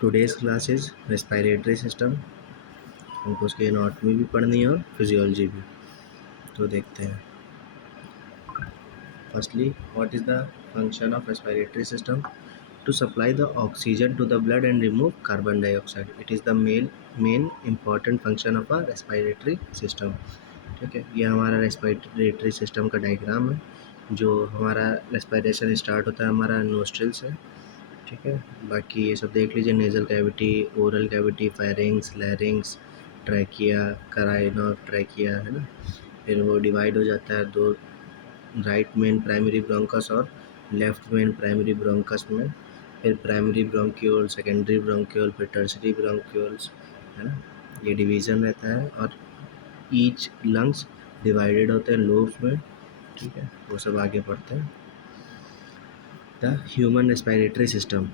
Today's class is respiratory system. हमको उसकी anatomy भी पढ़नी है और फिजियोलॉजी भी। तो देखते हैं। Firstly, what is the function of respiratory system? To supply the oxygen to the blood and remove carbon dioxide. It is the main important function of a respiratory system. ठीक है, ये हमारा रेस्पिरेटरी सिस्टम का diagram है। जो हमारा respiration start होता है हमारा नोस्ट्रिल से। ठीक है, बाकी ये सब देख लीजिए, nasal cavity, oral cavity, pharynx, larynx, trachea, carina of trachea, है ना। फिर वो डिवाइड हो जाता है दो, राइट मेन प्राइमरी ब्रोंकस और लेफ्ट मेन प्राइमरी ब्रोंकस में। फिर प्राइमरी ब्रोंक्यूल, सेकेंडरी ब्रोंक्यूल, फिर टर्सरी ब्रोंक्यूल्स, है ना। ये डिवीज़न रहता है और ईच लंग्स डिवाइडेड होते हैं लोब्स में। ठीक है, वो सब आगे पढ़ते हैं। The human respiratory system.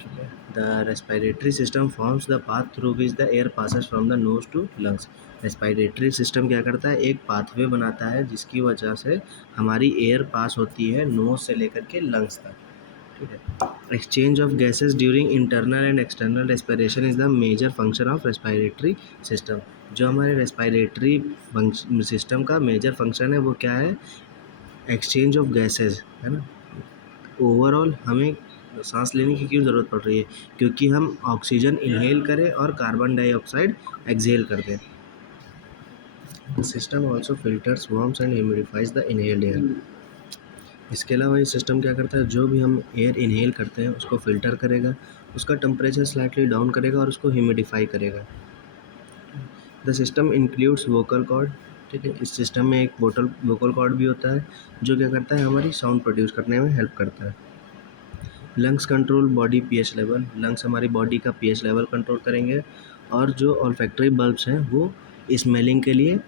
ठीक है, the respiratory system forms the path through which the air passes from the nose to lungs. Respiratory system क्या करता है, एक पाथवे बनाता है जिसकी वजह से हमारी एयर पास होती है नोज से लेकर के लंग्स तक। ठीक है, exchange of gases during internal and external respiration is the major function of respiratory system. जो हमारे रेस्पिरेटरी सिस्टम का मेजर फंक्शन है वो क्या है, एक्सचेंज ऑफ गैसेस, है ना। ओवरऑल हमें सांस लेने की क्यों ज़रूरत पड़ रही है, क्योंकि हम ऑक्सीजन इनहेल करें और कार्बन डाइऑक्साइड एक्सहेल कर दें। The system also filters, warms and humidifies the inhaled air. इसके अलावा ये सिस्टम क्या करता है, जो भी हम एयर इनहेल करते हैं उसको फ़िल्टर करेगा, उसका टेम्परेचर स्लाइटली डाउन करेगा और उसको ह्यूमिडिफाई करेगा। The system includes vocal cord. ठीक है, इस सिस्टम में एक वोकल कॉर्ड भी होता है जो क्या करता है, हमारी साउंड प्रोड्यूस करने में हेल्प करता है। Lungs control body pH level. Lungs हमारी बॉडी का पीएच लेवल कंट्रोल करेंगे और जो ऑल्फैक्टरी बल्ब्स हैं वो स्मेलिंग के लिए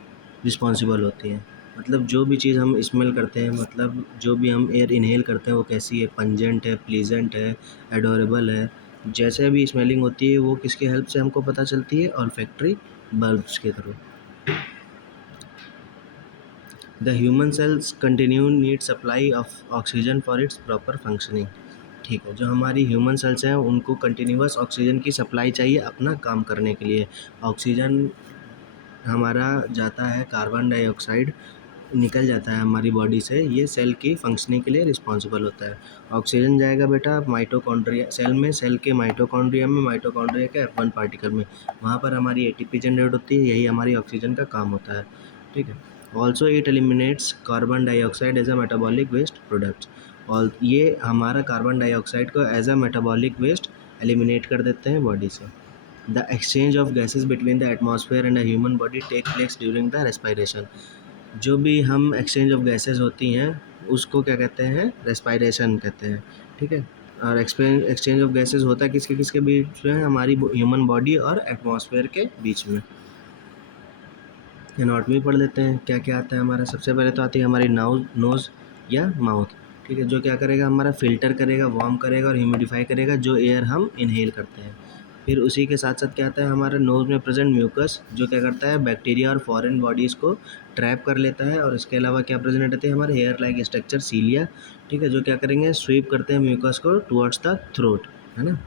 रिस्पॉन्सिबल होती हैं। मतलब जो भी चीज़ हम स्मेल करते हैं, मतलब जो भी हम एयर इनहेल करते हैं वो कैसी है, पंजेंट है, प्लीजेंट है, एडोरेबल है, जैसे भी स्मेलिंग होती है वो किसके हेल्प से हमको पता चलती है, ऑल्फैक्टरी बल्ब्स के through. The human cells continue need supply of oxygen for its proper functioning. ठीक है, जो हमारी ह्यूमन सेल्स हैं उनको कंटिन्यूअस ऑक्सीजन की सप्लाई चाहिए अपना काम करने के लिए। ऑक्सीजन हमारा जाता है, कार्बन डाइऑक्साइड निकल जाता है हमारी बॉडी से, ये सेल की फंक्शनिंग के लिए रिस्पॉन्सिबल होता है। ऑक्सीजन जाएगा बेटा माइटोकॉन्ड्रिया सेल में, सेल के माइटोकॉन्ड्रिया में, माइटोकॉन्ड्रिया के F1 पार्टिकल में, वहाँ पर हमारी ATP जनरेट होती है, यही हमारी ऑक्सीजन का काम होता है। ठीक है, also it eliminates carbon dioxide as a metabolic waste product. और ये हमारा कार्बन डाइऑक्साइड को as a metabolic waste eliminate कर देते हैं बॉडी से। The exchange of gases between the atmosphere and the human body take place during the respiration. जो भी हम एक्सचेंज ऑफ गैसेज होती हैं उसको क्या कहते हैं, रेस्पिरेशन कहते हैं। ठीक है, और एक्सचेंज ऑफ गैसेज होता है किसके किसके बीच में, हमारी ह्यूमन बॉडी और एटमॉस्फेयर के बीच में। एनाटॉमी पढ़ लेते हैं, क्या क्या आता है हमारा। सबसे पहले तो आती है हमारी नोज़ या माउथ। ठीक है, जो क्या करेगा, हमारा फ़िल्टर करेगा, वार्म करेगा और ह्यूमिडिफाई करेगा जो एयर हम इनहेल करते हैं। फिर उसी के साथ साथ क्या आता है, हमारे नोज़ में प्रेजेंट म्यूकस जो क्या करता है, बैक्टीरिया और फॉरेन बॉडीज़ को ट्रैप कर लेता है। और इसके अलावा क्या प्रेजेंट रहते हैं, हमारे हेयर लाइक स्ट्रक्चर सीलिया। ठीक है, जो क्या करेंगे, स्वीप करते हैं म्यूकस को टुवर्ड्स द थ्रोट, है ना।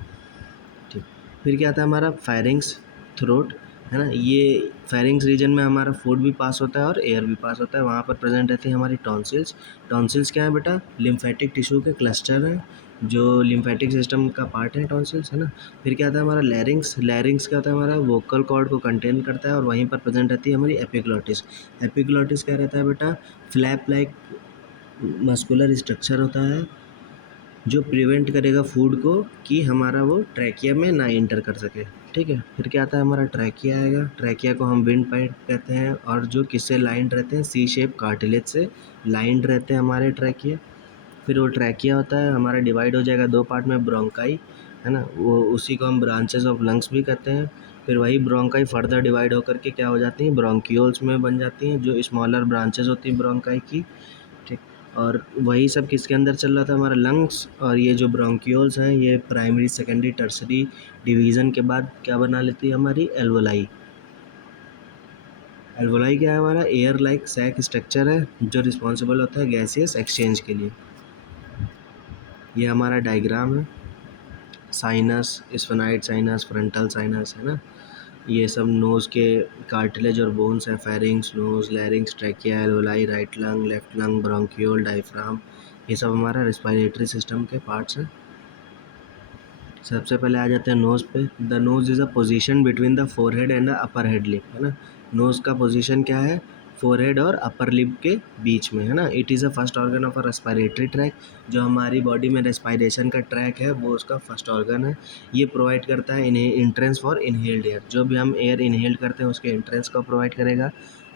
ठीक, फिर क्या आता है हमारा फेरिंग्स, थ्रोट, है ना। ये फेरिंग्स रीजन में हमारा फूड भी पास होता है और एयर भी पास होता है, वहाँ पर प्रेजेंट रहती है हमारी टॉन्सिल्स। टॉन्सिल्स क्या है बेटा, लिम्फेटिक टिश्यू के क्लस्टर हैं, जो लिम्फेटिक सिस्टम का पार्ट है टॉन्सिल्स, है ना। फिर क्या आता है हमारा लैरिंग्स। लैरिंग्स क्या होता है, हमारा वोकल कॉर्ड को कंटेन करता है और वहीं पर प्रेजेंट रहती है हमारी एपिग्लॉटिस। एपिग्लॉटिस क्या रहता है बेटा, फ्लैप लाइक मस्कुलर स्ट्रक्चर होता है जो प्रिवेंट करेगा फूड को कि हमारा वो ट्रैकिया में ना इंटर कर सके। ठीक है, फिर क्या आता है हमारा ट्रैकिया आएगा। ट्रैकिया को हम विंड पाइप कहते हैं और जो किससे लाइंड रहते हैं, सी शेप कार्टिलेज से लाइंड रहते हैं हमारे ट्रैकिया। फिर वो ट्रैकिया होता है हमारा डिवाइड हो जाएगा दो पार्ट में, ब्रोंकाई, है ना, वो उसी को हम ब्रांचेस ऑफ लंग्स भी कहते हैं। फिर वही ब्रोंकाई फर्दर डिवाइड होकर के क्या हो जाती हैं, ब्रोंक्यूल्स में बन जाती हैं, जो स्मॉलर ब्रांचेस होती हैं ब्रोंकाई की। ठीक, और वही सब किसके अंदर चल रहा था, हमारा लंग्स। और ये जो ब्रोंक्यूल्स हैं ये प्राइमरी सेकेंडरी टर्सरी डिवीज़न के बाद क्या बना लेती है, हमारी एल्वोलाई। एल्वोलाई क्या है, हमारा एयर लाइक सैक स्ट्रक्चर है जो रिस्पॉन्सिबल होता है गैसियस एक्सचेंज के लिए। ये हमारा डायग्राम है। साइनस, स्फेनाइड साइनस, फ्रंटल साइनस, है ना। ये सब नोज़ के कार्टिलेज और बोन्स हैं। Pharynx, nose, larynx, trachea, alveoli, right lung, left lung, bronchiole, diaphragm, ये सब हमारा रेस्पिरेटरी सिस्टम के पार्ट्स हैं। सबसे पहले आ जाते हैं नोज़ पे। The nose is a position between the forehead and the upper head lip, है ना। नोज़ का पोजीशन क्या है? फोरहेड और अपर लिप के बीच में, है ना। It is a first organ of a respiratory tract. जो हमारी बॉडी में रेस्पिरेशन का ट्रैक है वो उसका फर्स्ट ऑर्गन है। ये प्रोवाइड करता है इंट्रेंस फॉर इनहेल्ड एयर। जो भी हम एयर इनहेल करते हैं उसके इंट्रेंस को प्रोवाइड करेगा।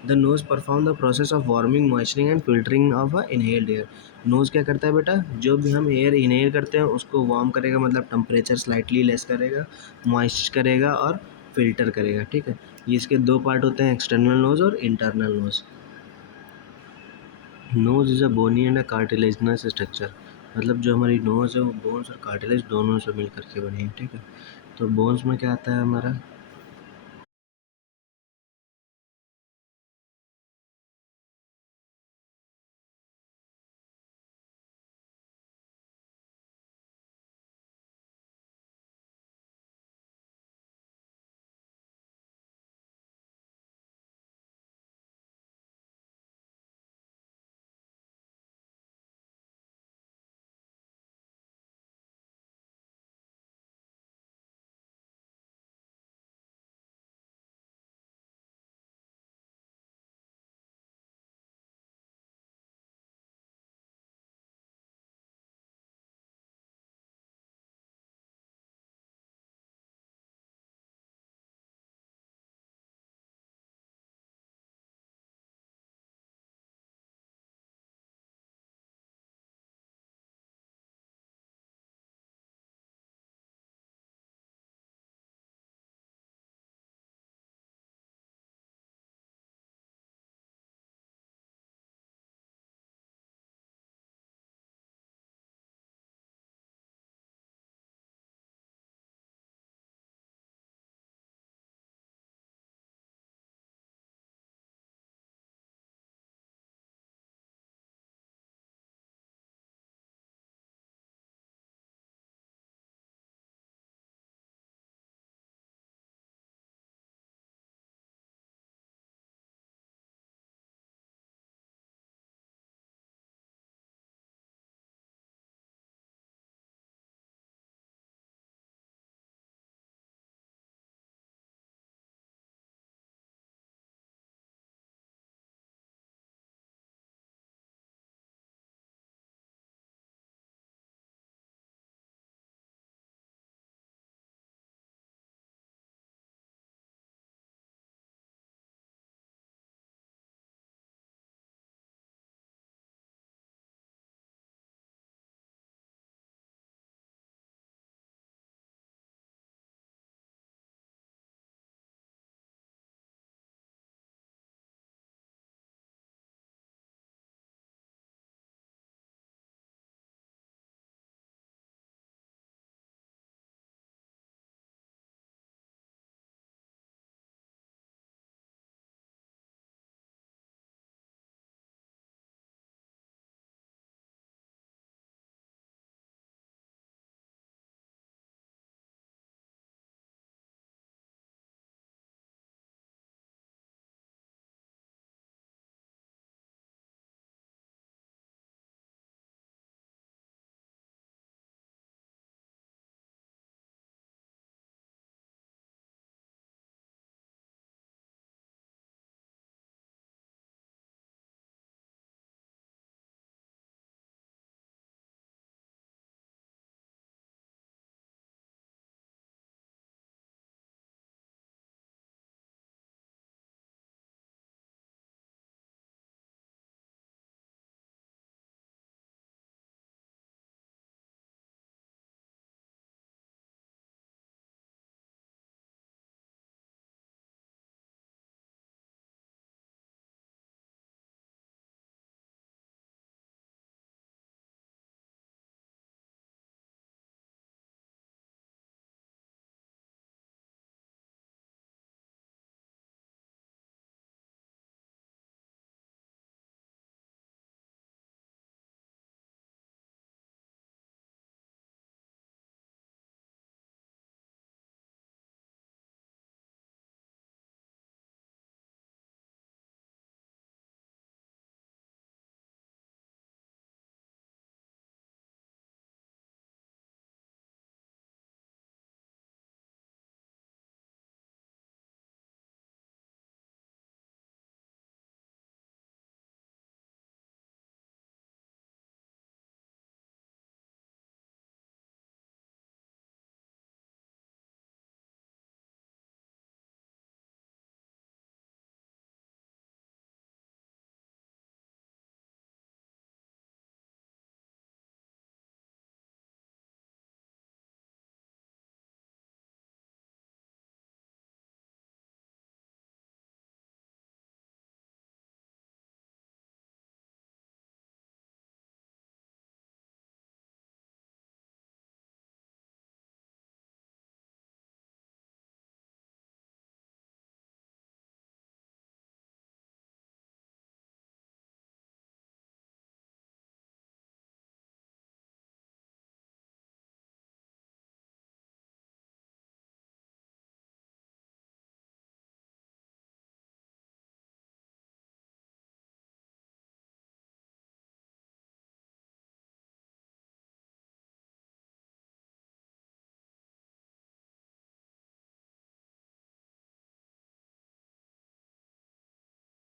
The nose perform the process of warming, moisturing and filtering of a inhaled air. Nose क्या करता है बेटा? जो भी हम एयर इनहेल करते हैं उसको वार्म करेगा, मतलब टेम्परेचर स्लाइटली लेस करेगा, मॉइस्ट करेगा और फिल्टर करेगा, ठीक है। ये इसके दो पार्ट होते हैं, एक्सटर्नल नोज़ और internal nose. Nose is a bony and a cartilaginous structure. मतलब जो हमारी नोज़ है वो बोन्स और कार्टिलेज दोनों से मिल करके बनी है, ठीक है। तो बोन्स में क्या आता है हमारा?